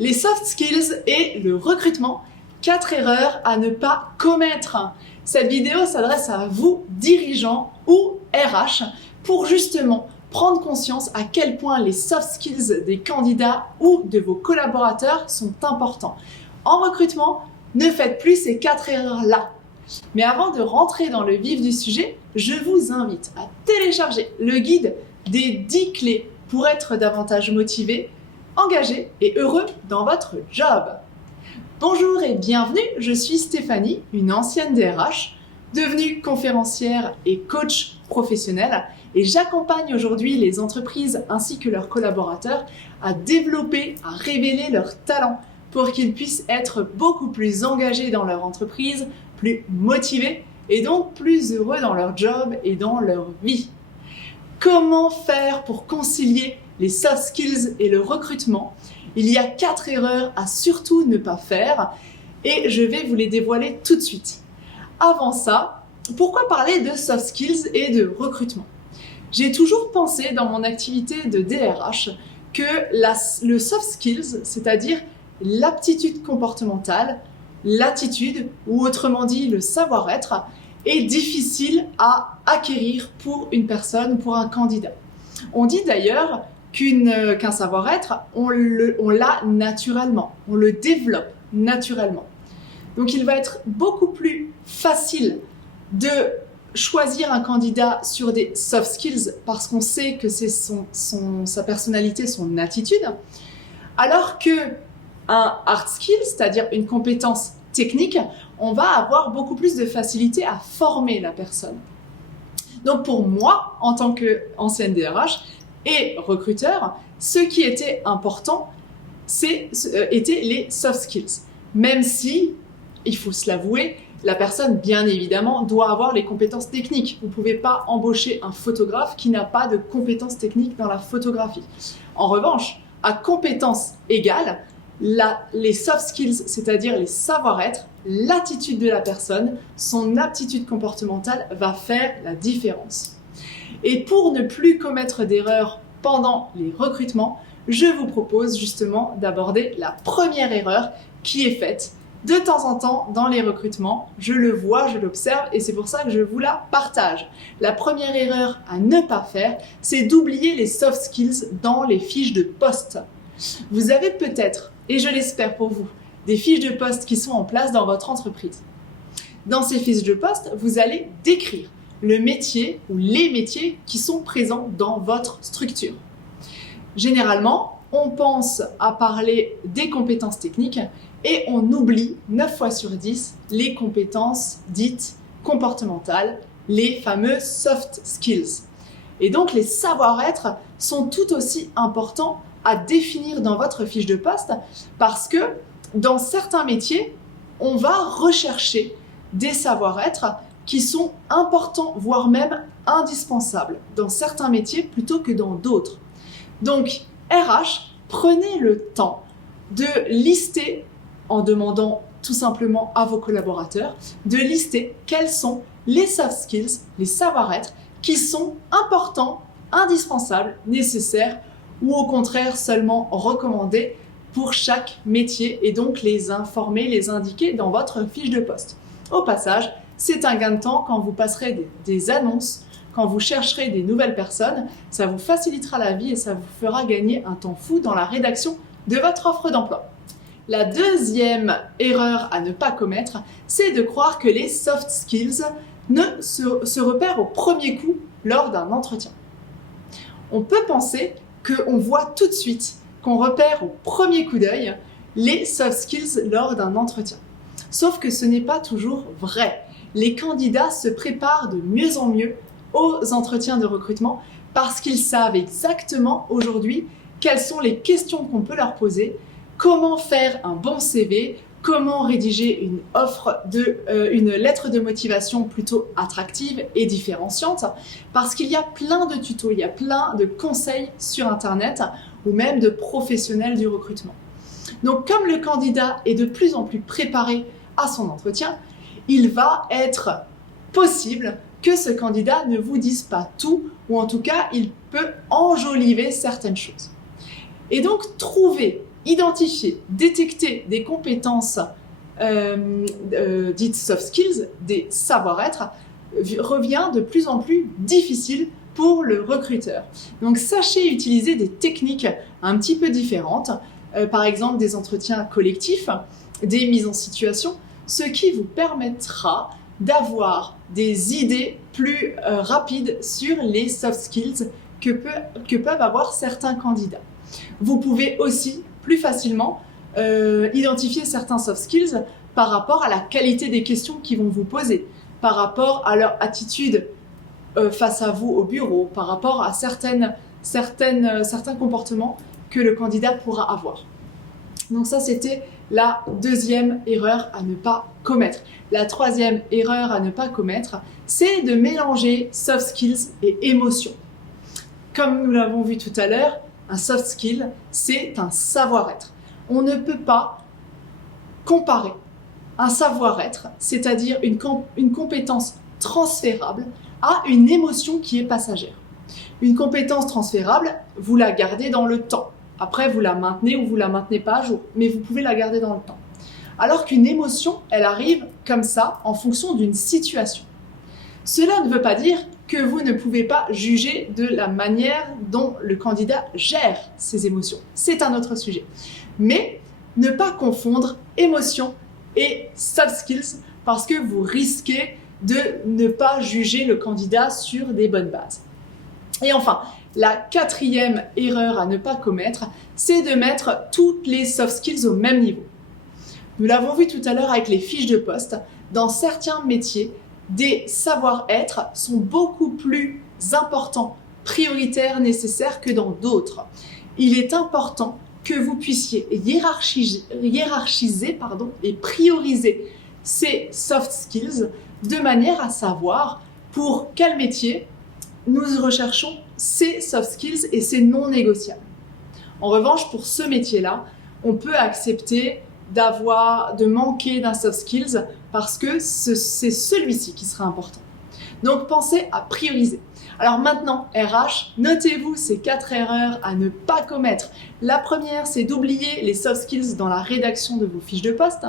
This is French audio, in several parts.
les soft skills et le recrutement, 4 erreurs à ne pas commettre. Cette vidéo s'adresse à vous, dirigeants ou RH, pour justement prendre conscience à quel point les soft skills des candidats ou de vos collaborateurs sont importants. En recrutement, ne faites plus ces 4 erreurs-là. Mais avant de rentrer dans le vif du sujet, je vous invite à télécharger le guide des 10 clés pour être davantage motivé, engagé et heureux dans votre job. Bonjour et bienvenue, je suis Stéphanie, une ancienne DRH, devenue conférencière et coach professionnel, et j'accompagne aujourd'hui les entreprises ainsi que leurs collaborateurs à développer, à révéler leurs talents pour qu'ils puissent être beaucoup plus engagés dans leur entreprise, plus motivés et donc plus heureux dans leur job et dans leur vie. Comment faire pour concilier les soft skills et le recrutement? Il y a 4 erreurs à surtout ne pas faire et je vais vous les dévoiler tout de suite. Avant ça, pourquoi parler de soft skills et de recrutement? J'ai toujours pensé dans mon activité de DRH que le soft skills, c'est-à-dire l'aptitude comportementale, l'attitude ou autrement dit le savoir-être, est difficile à acquérir pour une personne, pour un candidat. On dit d'ailleurs qu'un savoir-être, on l'a naturellement, on le développe naturellement. Donc il va être beaucoup plus facile de choisir un candidat sur des soft skills parce qu'on sait que c'est sa personnalité, son attitude, alors que un hard skill, c'est-à-dire une compétence technique, on va avoir beaucoup plus de facilité à former la personne. Donc pour moi, en tant qu'ancienne DRH et recruteur, ce qui était important, étaient les soft skills. Même si, il faut se l'avouer, la personne, bien évidemment, doit avoir les compétences techniques. Vous ne pouvez pas embaucher un photographe qui n'a pas de compétences techniques dans la photographie. En revanche, à compétences égales, les soft skills, c'est-à-dire les savoir-être, l'attitude de la personne, son aptitude comportementale va faire la différence. Et pour ne plus commettre d'erreurs pendant les recrutements, je vous propose justement d'aborder la première erreur qui est faite de temps en temps dans les recrutements. Je le vois, je l'observe et c'est pour ça que je vous la partage. La première erreur à ne pas faire, c'est d'oublier les soft skills dans les fiches de poste. Vous avez peut-être, et je l'espère pour vous, des fiches de poste qui sont en place dans votre entreprise. Dans ces fiches de poste, vous allez décrire le métier ou les métiers qui sont présents dans votre structure. Généralement, on pense à parler des compétences techniques et on oublie 9 fois sur 10 les compétences dites comportementales, les fameux soft skills. Et donc les savoir-être sont tout aussi importants à définir dans votre fiche de poste parce que dans certains métiers, on va rechercher des savoir-être qui sont importants, voire même indispensables dans certains métiers plutôt que dans d'autres. Donc, RH, prenez le temps de lister, en demandant tout simplement à vos collaborateurs, de lister quels sont les soft skills, les savoir-être qui sont importants, indispensables, nécessaires ou au contraire seulement recommandés pour chaque métier et donc les informer, les indiquer dans votre fiche de poste. Au passage, c'est un gain de temps quand vous passerez des annonces, quand vous chercherez des nouvelles personnes, ça vous facilitera la vie et ça vous fera gagner un temps fou dans la rédaction de votre offre d'emploi. La deuxième erreur à ne pas commettre, c'est de croire que les soft skills se repèrent au premier coup lors d'un entretien. On peut penser qu'on voit tout de suite, qu'on repère au premier coup d'œil les soft skills lors d'un entretien. Sauf que ce n'est pas toujours vrai. Les candidats se préparent de mieux en mieux aux entretiens de recrutement parce qu'ils savent exactement aujourd'hui quelles sont les questions qu'on peut leur poser, comment faire un bon CV, comment rédiger une lettre de motivation plutôt attractive et différenciante, parce qu'il y a plein de tutos, il y a plein de conseils sur Internet ou même de professionnels du recrutement. Donc comme le candidat est de plus en plus préparé à son entretien, il va être possible que ce candidat ne vous dise pas tout, ou en tout cas, il peut enjoliver certaines choses. Et donc, trouver Identifier, détecter des compétences dites soft skills, des savoir-être, revient de plus en plus difficile pour le recruteur. Donc sachez utiliser des techniques un petit peu différentes, par exemple des entretiens collectifs, des mises en situation, ce qui vous permettra d'avoir des idées plus rapides sur les soft skills que peuvent avoir certains candidats. Vous pouvez aussi plus facilement identifier certains soft skills par rapport à la qualité des questions qu'ils vont vous poser, par rapport à leur attitude face à vous au bureau, par rapport à certains comportements que le candidat pourra avoir. Donc ça, c'était la deuxième erreur à ne pas commettre. La troisième erreur à ne pas commettre, c'est de mélanger soft skills et émotions. Comme nous l'avons vu tout à l'heure, un soft skill, c'est un savoir-être. On ne peut pas comparer un savoir-être, c'est-à-dire une compétence transférable, à une émotion qui est passagère. Une compétence transférable, vous la gardez dans le temps. Après, vous la maintenez ou vous la maintenez pas à jour, mais vous pouvez la garder dans le temps. Alors qu'une émotion, elle arrive comme ça en fonction d'une situation. Cela ne veut pas dire que vous ne pouvez pas juger de la manière dont le candidat gère ses émotions. C'est un autre sujet. Mais ne pas confondre émotion et soft skills parce que vous risquez de ne pas juger le candidat sur des bonnes bases. Et enfin, la quatrième erreur à ne pas commettre, c'est de mettre toutes les soft skills au même niveau. Nous l'avons vu tout à l'heure avec les fiches de poste. Dans certains métiers, des savoir-être sont beaucoup plus importants, prioritaires, nécessaires que dans d'autres. Il est important que vous puissiez hiérarchiser et prioriser ces soft skills de manière à savoir pour quel métier nous recherchons ces soft skills et c'est non négociable. En revanche, pour ce métier-là, on peut accepter de manquer d'un soft skills parce que c'est celui-ci qui sera important. Donc, pensez à prioriser. Alors maintenant, RH, notez-vous ces 4 erreurs à ne pas commettre. La première, c'est d'oublier les soft skills dans la rédaction de vos fiches de poste.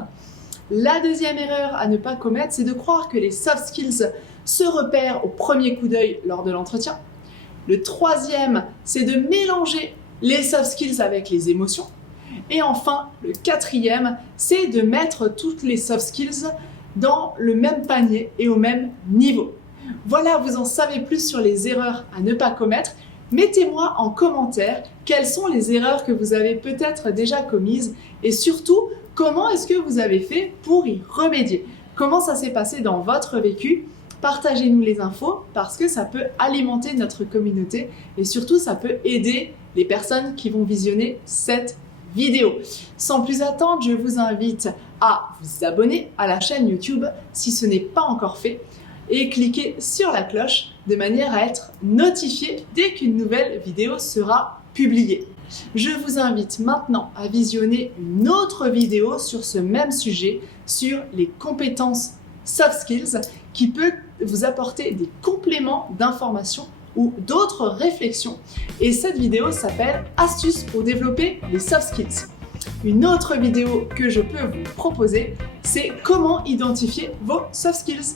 La deuxième erreur à ne pas commettre, c'est de croire que les soft skills se repèrent au premier coup d'œil lors de l'entretien. Le troisième, c'est de mélanger les soft skills avec les émotions. Et enfin, le quatrième, c'est de mettre toutes les soft skills dans le même panier et au même niveau. Voilà, vous en savez plus sur les erreurs à ne pas commettre. Mettez-moi en commentaire quelles sont les erreurs que vous avez peut-être déjà commises et surtout, comment est-ce que vous avez fait pour y remédier? Comment ça s'est passé dans votre vécu? Partagez-nous les infos parce que ça peut alimenter notre communauté et surtout ça peut aider les personnes qui vont visionner cette vidéo. Sans plus attendre, je vous invite à vous abonner à la chaîne YouTube si ce n'est pas encore fait et cliquer sur la cloche de manière à être notifié dès qu'une nouvelle vidéo sera publiée. Je vous invite maintenant à visionner une autre vidéo sur ce même sujet, sur les compétences soft skills qui peut vous apporter des compléments d'informations ou d'autres réflexions. Et cette vidéo s'appelle « Astuces pour développer les soft skills ». Une autre vidéo que je peux vous proposer, c'est « Comment identifier vos soft skills ».